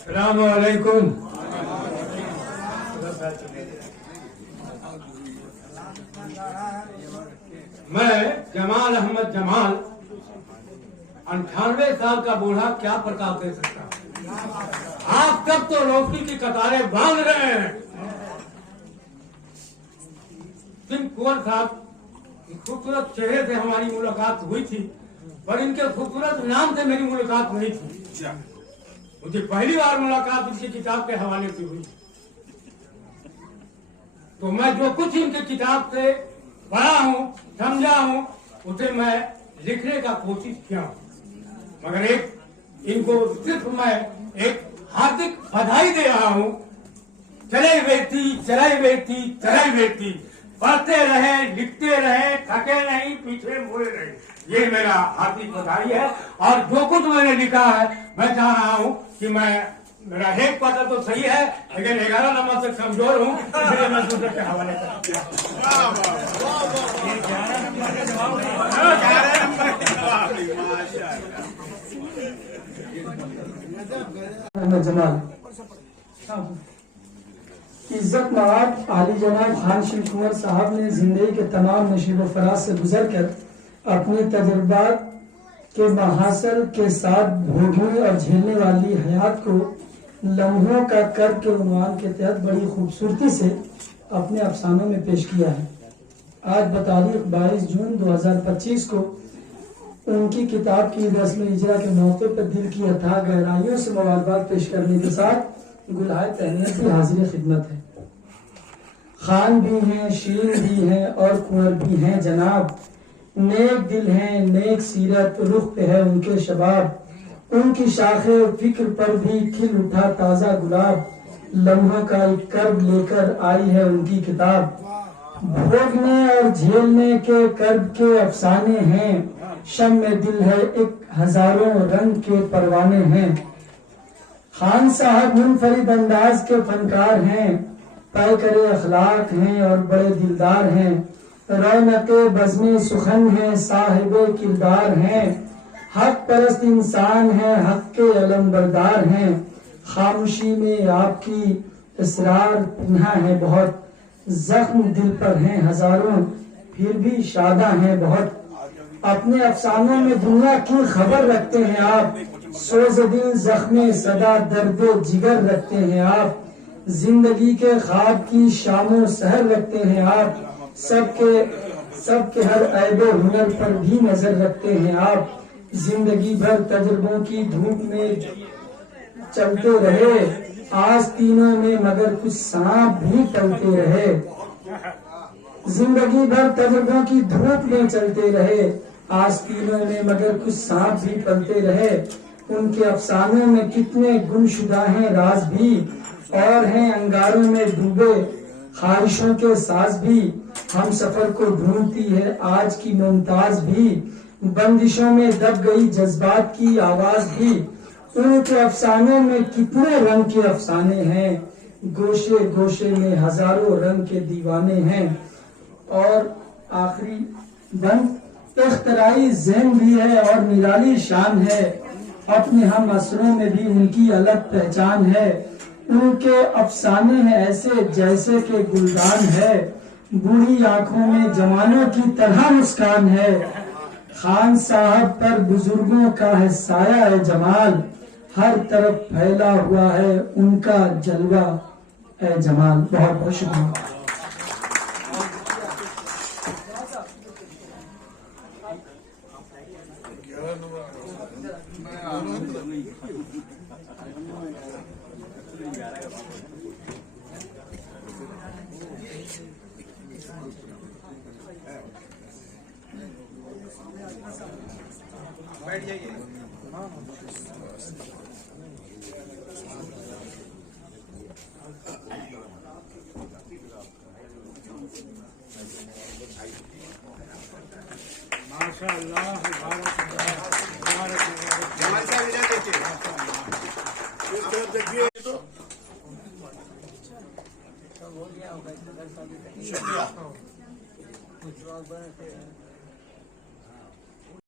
अस्सलामुअलैकुम। मैं जमाल अहमद जमाल 98 साल का बूढ़ा क्या प्रताप दे सकता हूँ। आप तब तो रोटी की कतारें बांध रहे हैं। सिंह कुंवर साहब खूबसूरत चेहरे से हमारी मुलाकात हुई थी, पर इनके खूबसूरत नाम से मेरी मुलाकात नहीं थी। मुझे पहली बार मुलाकात इनकी किताब के हवाले से हुई, तो मैं जो कुछ इनकी किताब से पढ़ा हूँ, समझा हूँ, उसे मैं लिखने का कोशिश किया हूँ। मगर एक इनको सिर्फ मैं एक हार्दिक बधाई दे रहा हूँ। चले बेटी चलाई बेटी चलाई बेटी, पढ़ते रहे लिखते रहे, थके नहीं, पीछे मुड़े नहीं, ये मेरा हार्दिक बधाई है। और जो कुछ मैंने लिखा है, मैं चाह रहा हूँ कि मेरा एक पता तो सही है, लेकिन 11 नंबर से कमजोर हूँ, इसलिए मैं दूसरे के हवाले जमाल इज्जत नवाब आली जनाब खान शिव कुंवर साहब ने जिंदगी के तमाम नशीब फराज से गुजर कर अपने तजुर्बात के महासल के साथ भोगने और झेलने वाली हयात को लम्हों का कर के उन्वान के तहत बड़ी खूबसूरती से अपने अफसानों में पेश किया है। आज बतारीख 22 जून 2025 को उनकी किताब की रस्म इजरा के मौके पर दिल की अथाह गहराइयों से मुबारकबाद पेश करने के साथ गुलहाय तहनीयत की हाजिर खिदमत है। खान भी हैं, शीर भी हैं और कुंवर भी हैं जनाब, नेक दिल हैं, नेक सीरत, रुख पे है उनके शबाब, उनकी शाखे फिक्र पर भी खिल उठा ताजा गुलाब, लम्हों का एक कर्ब लेकर आई है उनकी किताब। भोगने और झेलने के कर्ब के अफसाने हैं, शम में दिल है एक हजारों रंग के परवाने हैं। खान साहब मुनफरिद अंदाज के फनकार हैं, तय करे अखलाक हैं और बड़े दिलदार हैं, रौनके बज़्मे सुखन हैं, साहिबे किरदार हैं, हक परस्त इंसान हैं, हक के अलमबरदार हैं। खामोशी में आपकी इसरार पिन्हा है बहुत, जख्म दिल पर हैं हजारों, फिर भी शादा हैं बहुत। अपने अफसानों में दुनिया की खबर रखते हैं आप, सोज दिल जख्मे सदा दर्द जिगर रखते हैं आप, जिंदगी के ख्वाब की शामो सहर रखते हैं आप, सबके हर ऐबो हुनर पर भी नजर रखते हैं आप। जिंदगी भर तजुर्बों की धूप में चलते रहे, आस्तीनों में मगर कुछ सांप भी टलते रहे। जिंदगी भर तजुर्बों की धूप में चलते रहे, आस्तीनों में मगर कुछ सांप भी पलते रहे। उनके अफसानों में कितने गुमशुदा हैं राज भी, और हैं अंगारों में डूबे ख्वाहिशों के साज भी। हम सफर को ढूंढती है आज की मुमताज भी, बंदिशों में दब गई जज्बात की आवाज भी। उनके अफसानों में कितने रंग के अफसाने हैं, गोशे गोशे में हजारों रंग के दीवाने हैं। और आखिरी बंद इख्तराई ज़हन भी है और निराली शान है, अपने हम असरों में भी उनकी अलग पहचान है। उनके अफसाने हैं ऐसे जैसे के गुलदान है, बूढ़ी आंखों में जवानों की तरह मुस्कान है। खान साहब पर बुजुर्गों का है साया है जमाल, हर तरफ फैला हुआ है उनका जलवा है जमाल। बहुत बहुत शुक्रिया। बैठ जाइए। माशाअल्लाह, जमाल साहब इधर देखिए, शुक्रिया।